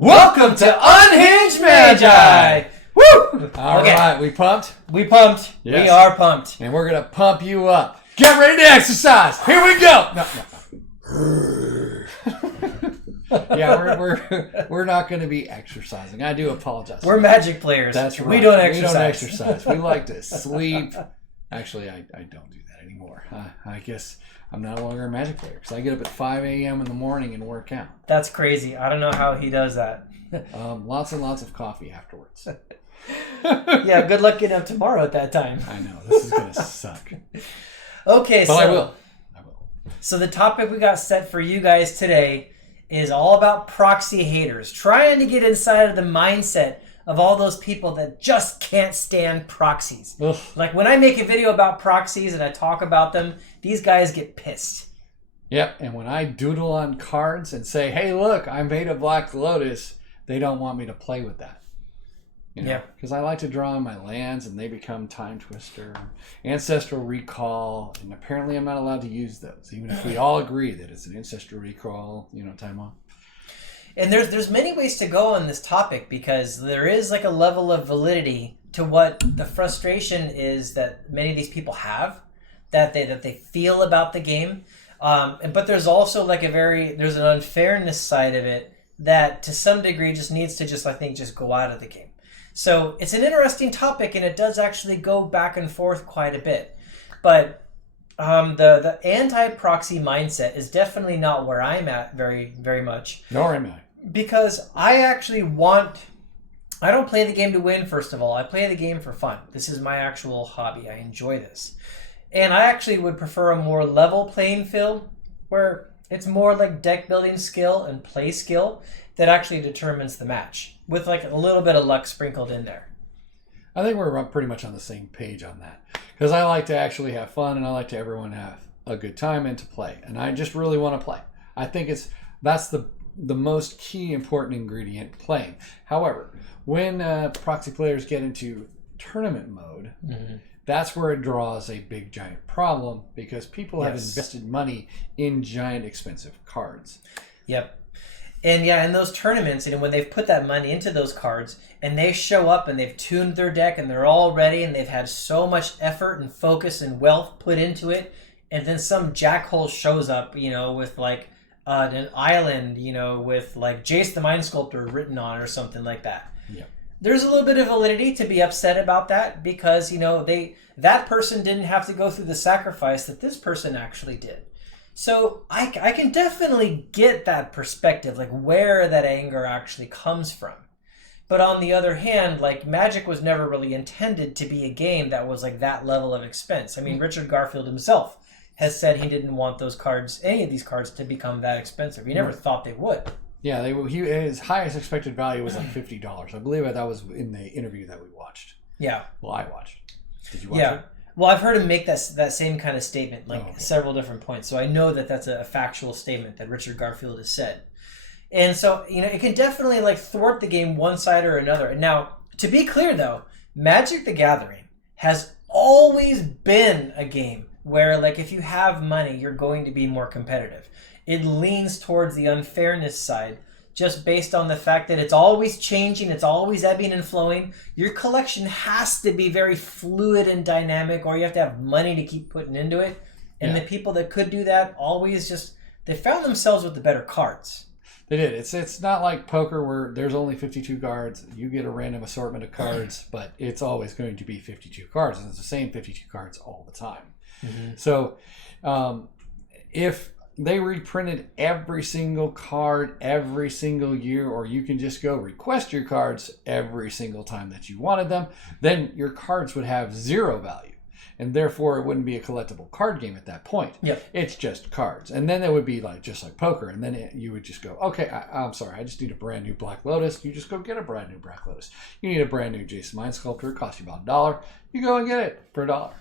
Welcome to Unhinged Magi! Woo! All right, we pumped? We pumped. Yes. We are pumped. And we're going to pump you up. Get ready to exercise. Here we go. Yeah, we're not going to be exercising. I do apologize. We're magic players. That's right. We don't exercise. We don't exercise. We like to sleep. Actually, I don't do that anymore. I guess I'm no longer a magic player because I get up at 5 a.m. in the morning and work out. That's crazy. I don't know how he does that. Lots and lots of coffee afterwards. Yeah, good luck getting up tomorrow at that time. I know. This is going to suck. Okay, but I will. So the topic we got set for you guys today is all about proxy haters. Trying to get inside of the mindset of all those people that just can't stand proxies. Ugh. Like when I make a video about proxies and I talk about them, these guys get pissed. Yep, and when I doodle on cards and say, hey, look, I made a Black Lotus, they don't want me to play with that. You know? Yeah. Because I like to draw on my lands and they become Time Twister, Ancestral Recall, and apparently I'm not allowed to use those, even if we all agree that it's an Ancestral Recall, time off. And there's many ways to go on this topic because there is like a level of validity to what the frustration is that many of these people have, that they feel about the game. But there's also like there's an unfairness side of it that to some degree just needs to just go out of the game. So it's an interesting topic and it does actually go back and forth quite a bit. But the anti-proxy mindset is definitely not where I'm at very, very much. Nor am I. Because I don't play the game to win, first of all. I play the game for fun. This is my actual hobby. I enjoy this. And I actually would prefer a more level playing field where it's more like deck building skill and play skill that actually determines the match with like a little bit of luck sprinkled in there. I think we're pretty much on the same page on that because I like to actually have fun and I like to everyone have a good time and to play. And I just really want to play. I think that's the most key important ingredient playing. However, when proxy players get into tournament mode, that's where it draws a big giant problem because people have invested money in giant expensive cards. Yep. And yeah, in those tournaments, when they've put that money into those cards and they show up and they've tuned their deck and they're all ready and they've had so much effort and focus and wealth put into it, and then some jackhole shows up, with like an island, with like Jace the Mind Sculptor written on or something like that. Yeah. There's a little bit of validity to be upset about that because, that person didn't have to go through the sacrifice that this person actually did. So I can definitely get that perspective, like where that anger actually comes from. But on the other hand, like Magic was never really intended to be a game that was like that level of expense. I mean, Richard Garfield himself has said he didn't want those cards, any of these cards, to become that expensive. He never thought they would. Yeah, his highest expected value was like $50. I believe that was in the interview that we watched. Yeah. Well, I watched. Did you watch it? Well, I've heard him make that same kind of statement, several different points. So I know that that's a factual statement that Richard Garfield has said. And so, it can definitely like thwart the game one side or another. Now, to be clear though, Magic the Gathering has always been a game where like if you have money, you're going to be more competitive. It leans towards the unfairness side just based on the fact that it's always changing, it's always ebbing and flowing. Your collection has to be very fluid and dynamic, or you have to have money to keep putting into it. And the people that could do that they found themselves with the better cards. They did. It's not like poker where there's only 52 cards. You get a random assortment of cards, but it's always going to be 52 cards, and it's the same 52 cards all the time. Mm-hmm. So if they reprinted every single card every single year, or you can just go request your cards every single time that you wanted them, then your cards would have zero value. And therefore, it wouldn't be a collectible card game at that point. Yep. It's just cards. And then it would be just like poker. And then you would just go, okay, I'm sorry, I just need a brand new Black Lotus. You just go get a brand new Black Lotus. You need a brand new Jace the Mind Sculptor. It costs you about $1. You go and get it for $1.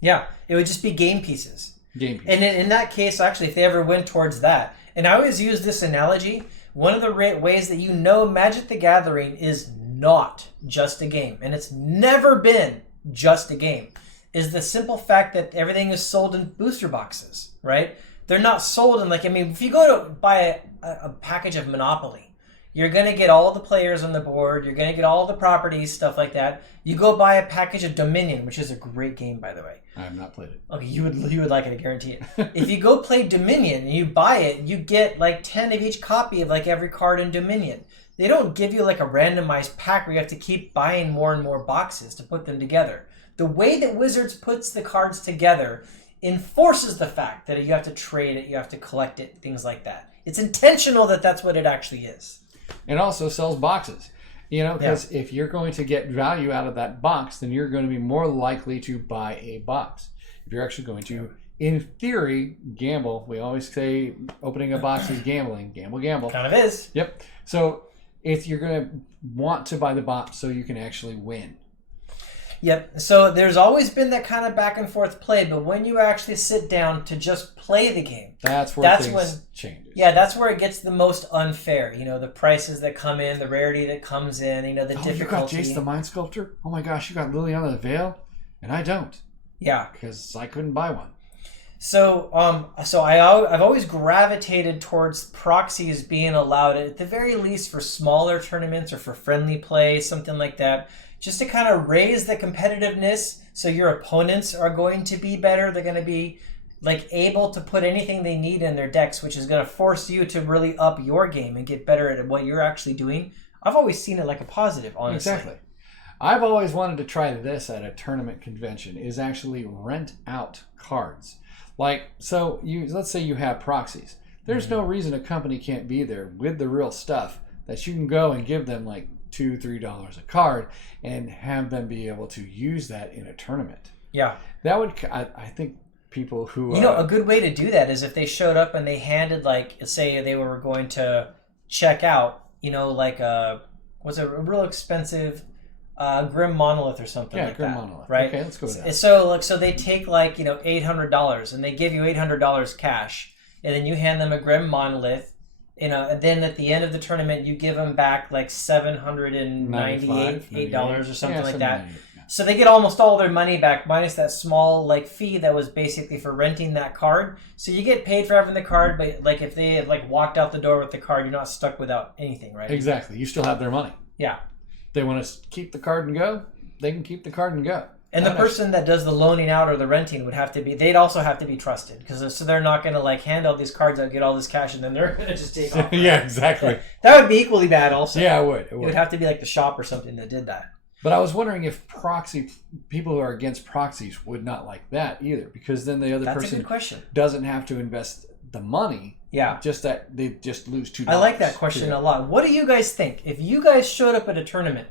Yeah, it would just be game pieces. And in that case, actually, if they ever went towards that, and I always use this analogy, one of the ways that Magic the Gathering is not just a game, and it's never been just a game, is the simple fact that everything is sold in booster boxes, right? They're not sold in if you go to buy a package of Monopoly, You're going to get all the players on the board. You're going to get all the properties, stuff like that. You go buy a package of Dominion, which is a great game, by the way. I have not played it. Okay, you would like it, I guarantee it. If you go play Dominion and you buy it, you get like 10 of each copy of like every card in Dominion. They don't give you like a randomized pack where you have to keep buying more and more boxes to put them together. The way that Wizards puts the cards together enforces the fact that you have to trade it, you have to collect it, things like that. It's intentional that that's what it actually is. It also sells boxes. You know, because if you're going to get value out of that box, then you're going to be more likely to buy a box. If you're actually going to, in theory, gamble. We always say opening a box is gambling. Gamble, gamble. Kind of is. Yep. So if you're going to want to buy the box so you can actually win. Yep. So there's always been that kind of back and forth play, but when you actually sit down to just play the game, that's when changes. Yeah, that's where it gets the most unfair. You know, the prices that come in, the rarity that comes in, you know, the difficulty. You got Jace the Mind Sculptor? Oh my gosh, you got Liliana the Veil? And I don't. Yeah. Because I couldn't buy one. So, I've always gravitated towards proxies being allowed, at the very least for smaller tournaments or for friendly play, something like that, just to kind of raise the competitiveness so your opponents are going to be better. They're going to be like able to put anything they need in their decks, which is going to force you to really up your game and get better at what you're actually doing. I've always seen it like a positive, honestly. Exactly. I've always wanted to try this at a tournament convention, is actually rent out cards. Like, so let's say you have proxies. There's no reason a company can't be there with the real stuff that you can go and give them like $2-3 a card and have them be able to use that in a tournament. Yeah. That would, I think people who... You know, a good way to do that is if they showed up and they handed, like, say they were going to check out, you know, like a real expensive Grim Monolith or something like that. Yeah, Grim Monolith. Right? Okay, let's go with that. So they take like, you know, $800 and they give you $800 cash, and then you hand them a Grim Monolith, you know, and then at the end of the tournament you give them back like $798 or something like that. Yeah. So they get almost all their money back minus that small like fee that was basically for renting that card. So you get paid for having the card, but like if they had like walked out the door with the card, you're not stuck without anything, right? Exactly. You still have their money. Yeah. They want to keep the card and go, they can keep the card and go. And the person that does the loaning out or the renting would have to be, they'd also have to be trusted, because so they're not going to like hand all these cards out, get all this cash, and then they're going to just take off. Yeah, exactly. That would be equally bad also. Yeah, it would. It would have to be like the shop or something that did that. But I was wondering if people who are against proxies would not like that either, because then the other person doesn't have to invest the money. Yeah. Just that they just lose $2. I like that question a lot. What do you guys think? If you guys showed up at a tournament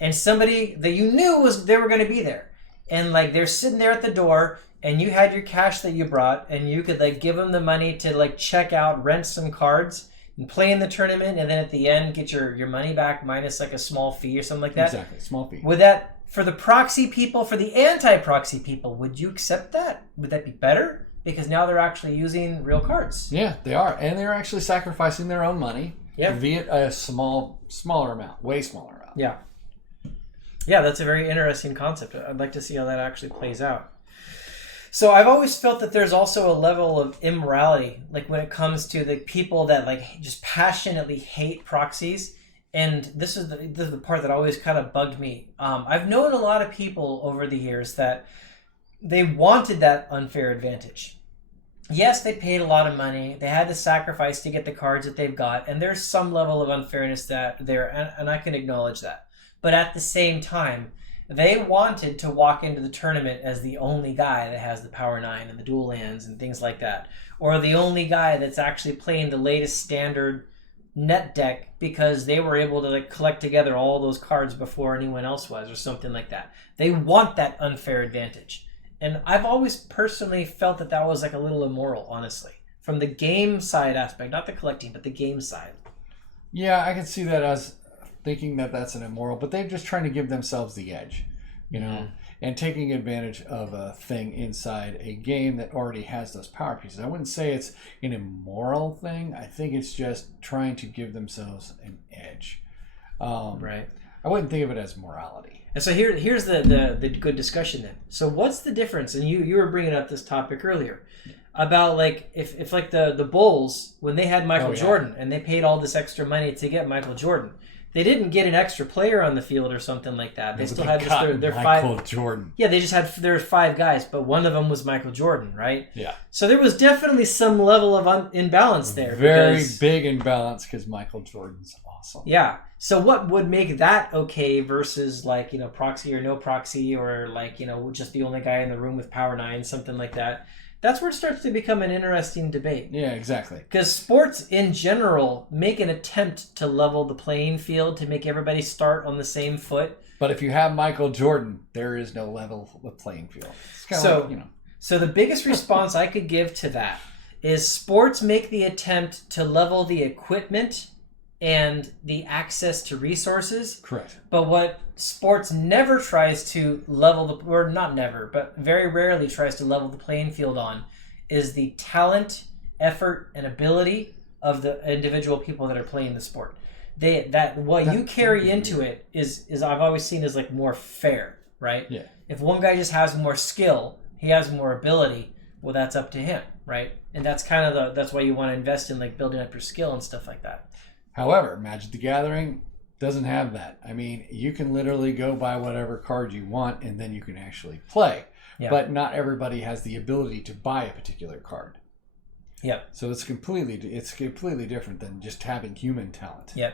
and somebody that you knew they were going to be there, and like they're sitting there at the door, and you had your cash that you brought, and you could like give them the money to like check out, rent some cards, and play in the tournament, and then at the end get your money back minus like a small fee or something like that. Exactly, small fee. Would that, for the proxy people, for the anti-proxy people, would you accept that? Would that be better? Because now they're actually using real cards. Yeah, they are, and they're actually sacrificing their own money via a smaller amount, way smaller amount. Yeah. Yeah, that's a very interesting concept. I'd like to see how that actually plays out. So I've always felt that there's also a level of immorality, like when it comes to the people that like just passionately hate proxies. And this is the part that always kind of bugged me. I've known a lot of people over the years that they wanted that unfair advantage. Yes, they paid a lot of money. They had to sacrifice to get the cards that they've got. And there's some level of unfairness there, and I can acknowledge that. But at the same time, they wanted to walk into the tournament as the only guy that has the Power 9 and the dual lands and things like that. Or the only guy that's actually playing the latest standard net deck because they were able to like collect together all those cards before anyone else was, or something like that. They want that unfair advantage. And I've always personally felt that was like a little immoral, honestly. From the game side aspect, not the collecting, but the game side. Yeah, I can see that as thinking that that's an immoral, but they're just trying to give themselves the edge, you know, and taking advantage of a thing inside a game that already has those power pieces. I wouldn't say it's an immoral thing. I think it's just trying to give themselves an edge. Right. I wouldn't think of it as morality. And so here's the good discussion then. So what's the difference? And you were bringing up this topic earlier. about like if like the Bulls, when they had Michael Jordan and they paid all this extra money to get Michael Jordan, they didn't get an extra player on the field or something like that. They still had just their Michael Jordan. Yeah, they just had their 5 guys, but one of them was Michael Jordan, right? Yeah. So there was definitely some level of imbalance there. Very big imbalance because Michael Jordan's awesome. Yeah. So what would make that okay versus like, you know, proxy or no proxy, or like, you know, just the only guy in the room with power 9, something like that. That's where it starts to become an interesting debate. Yeah, exactly. Because sports in general make an attempt to level the playing field, to make everybody start on the same foot. But if you have Michael Jordan, there is no level with playing field. So, like, you know. So the biggest response I could give to that is sports make the attempt to level the equipment and the access to resources. Correct. But what sports never tries to level the, or not never, but very rarely tries to level the playing field on, is the talent, effort, and ability of the individual people that are playing the sport. What you carry into it is I've always seen as like more fair, right? Yeah. If one guy just has more skill, he has more ability, well, that's up to him, right? And that's kind of that's why you want to invest in like building up your skill and stuff like that. However, Magic the Gathering doesn't have that. I mean, you can literally go buy whatever card you want and then you can actually play. Yeah. But not everybody has the ability to buy a particular card. Yeah. So it's completely different than just having human talent. Yeah.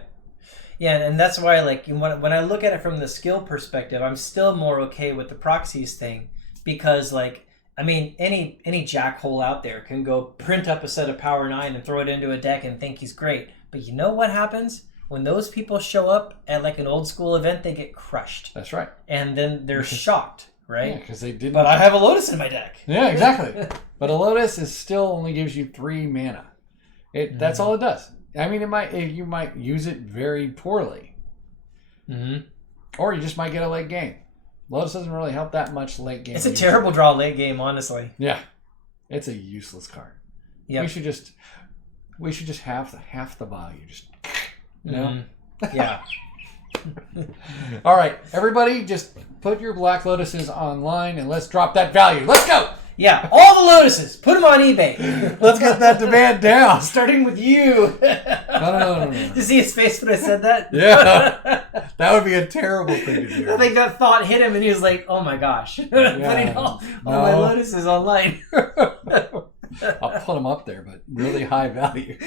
Yeah, and that's why like when I look at it from the skill perspective, I'm still more okay with the proxies thing, because like, I mean, any jackhole out there can go print up a set of Power 9 and throw it into a deck and think he's great. But you know what happens? When those people show up at like an old school event, they get crushed. That's right. And then they're shocked, right? Yeah, because they didn't. But I have a Lotus in my deck. Yeah, exactly. But a Lotus still only gives you 3 mana. That's all it does. I mean, you might use it very poorly. Mm-hmm. Or you just might get a late game. Lotus doesn't really help that much late game. It's a terrible draw late game, honestly. Yeah. It's a useless card. Yeah. We should just have half the value. Just, you know? Yeah. All right, everybody, just put your Black Lotuses online and let's drop that value. Let's go. Yeah, all the Lotuses, put them on eBay. Let's get that demand down. Starting with you. No. Did you see his face when I said that? Yeah. That would be a terrible thing to do. I think that thought hit him and he was like, oh my gosh. Putting all my Lotuses online. I'll put them up there, but really high value.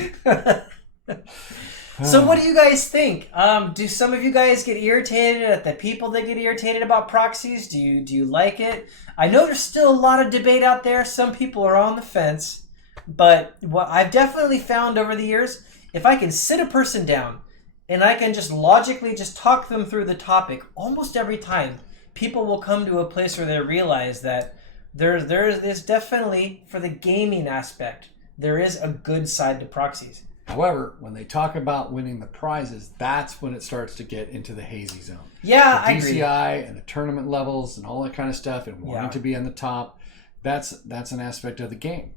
So what do you guys think? Do some of you guys get irritated at the people that get irritated about proxies? Do you like it? I know there's still a lot of debate out there. Some people are on the fence. But what I've definitely found over the years, if I can sit a person down and I can just logically just talk them through the topic, almost every time people will come to a place where they realize that there's definitely, for the gaming aspect, there is a good side to proxies. However, when they talk about winning the prizes, that's when it starts to get into the hazy zone. Yeah, I agree. The DCI and the tournament levels and all that kind of stuff, and wanting to be on the top, that's an aspect of the game.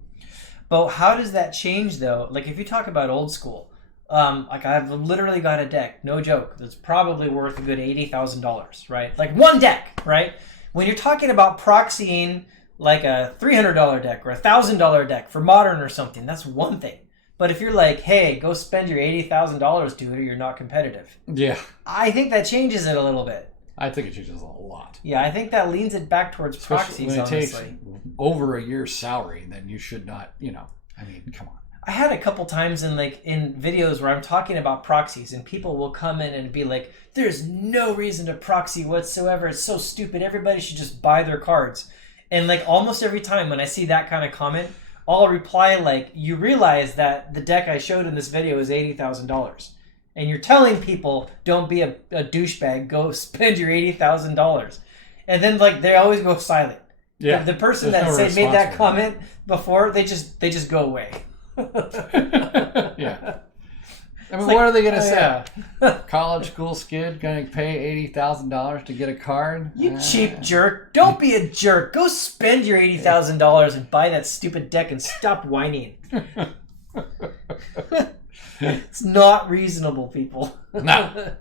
But how does that change, though? Like, if you talk about old school, like I've literally got a deck, no joke, that's probably worth a good $80,000, right? Like one deck, right? When you're talking about proxying like a $300 deck or a $1,000 deck for Modern or something, that's one thing. But if you're like, hey, go spend your $80,000, dude, or you're not competitive. Yeah. I think that changes it a little bit. I think it changes a lot. Yeah, I think that leans it back towards proxies, when it honestly. Takes over a year's salary, then you should not, I mean, come on. I had a couple times in videos where I'm talking about proxies and people will come in and be like, there's no reason to proxy whatsoever. It's so stupid. Everybody should just buy their cards. And like almost every time when I see that kind of comment, I'll reply like, you realize that the deck I showed in this video is $80,000. And you're telling people, don't be a douchebag, go spend your $80,000. And then like they always go silent. Yeah. The person that made that comment before, they just go away. Yeah. I mean, what are they going to say? Yeah. College school skid going to pay $80,000 to get a card? You cheap jerk. Don't be a jerk. Go spend your $80,000 and buy that stupid deck and stop whining. It's not reasonable, people. No.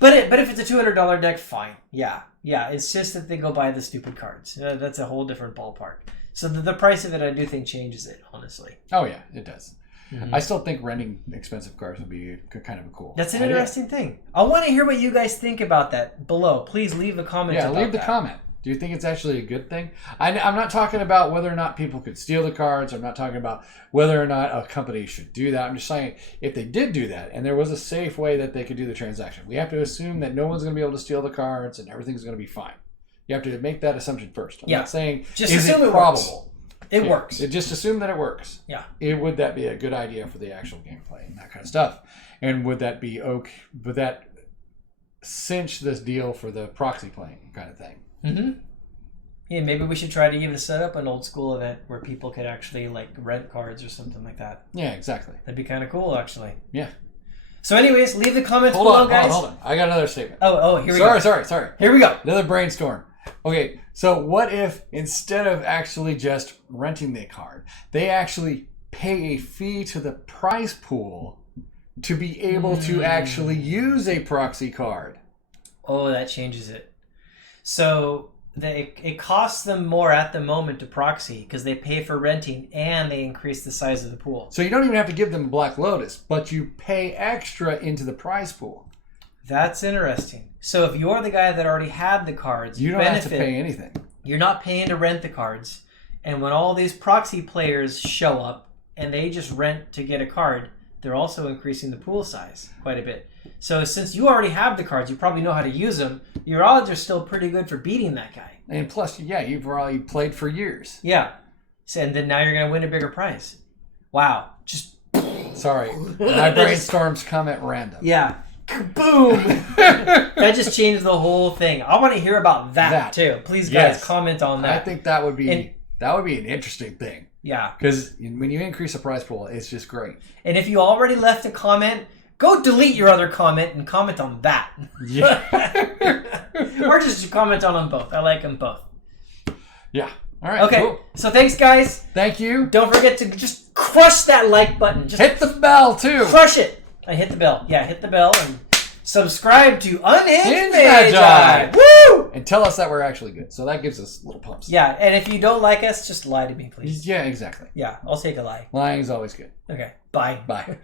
But if it's a $200 deck, fine. Yeah. It's just that they go buy the stupid cards. That's a whole different ballpark. So the price of it, I do think, changes it, honestly. Oh, yeah, it does. Mm-hmm. I still think renting expensive cards would be kind of a cool That's an idea. interesting thing. I want to hear what you guys think about that below. Please leave a comment about that. Yeah, leave the comment. Do you think it's actually a good thing? I'm not talking about whether or not people could steal the cards. I'm not talking about whether or not a company should do that. I'm just saying if they did do that and there was a safe way that they could do the transaction, we have to assume that no one's going to be able to steal the cards and everything's going to be fine. You have to make that assumption first. I'm not saying just is assume it probable. It works. Just assume that it works. Yeah. Would that be a good idea for the actual gameplay and that kind of stuff? And would that be okay? Would that cinch this deal for the proxy playing kind of thing? Mm-hmm. Yeah, maybe we should try to even set up an old school event where people could actually like rent cards or something like that. Yeah, exactly. That'd be kind of cool, actually. Yeah. So, anyways, leave the comments below, guys. Hold on. I got another statement. Oh, here we go. Sorry. Here we go. Another brainstorm. Okay, so what if instead of actually just renting the card, they actually pay a fee to the prize pool to be able to actually use a proxy card? Oh, that changes it. So it costs them more at the moment to proxy because they pay for renting and they increase the size of the pool. So you don't even have to give them Black Lotus, but you pay extra into the prize pool. That's interesting. So if you're the guy that already had the cards, you don't have to pay anything. You're not paying to rent the cards. And when all these proxy players show up and they just rent to get a card, they're also increasing the pool size quite a bit. So since you already have the cards, you probably know how to use them, your odds are still pretty good for beating that guy. And plus, yeah, you've already played for years. Yeah. So, and then now you're going to win a bigger prize. Wow. Just... Sorry. My brainstorms come at random. Yeah. Boom! That just changed the whole thing. I want to hear about that too. Please, guys, comment on that. I think that would be an interesting thing. Yeah. Because when you increase the prize pool, it's just great. And if you already left a comment, go delete your other comment and comment on that. Yeah. Or just comment on them both. I like them both. Yeah. All right. Okay. Cool. So thanks, guys. Thank you. Don't forget to just crush that like button. Just hit the bell too. Crush it. I hit the bell. Yeah, hit the bell and subscribe to Unhinged Magi. Woo! And tell us that we're actually good. So that gives us little pumps. Yeah, and if you don't like us, just lie to me, please. Yeah, exactly. Yeah, I'll take a lie. Lying is always good. Okay. Bye. Bye.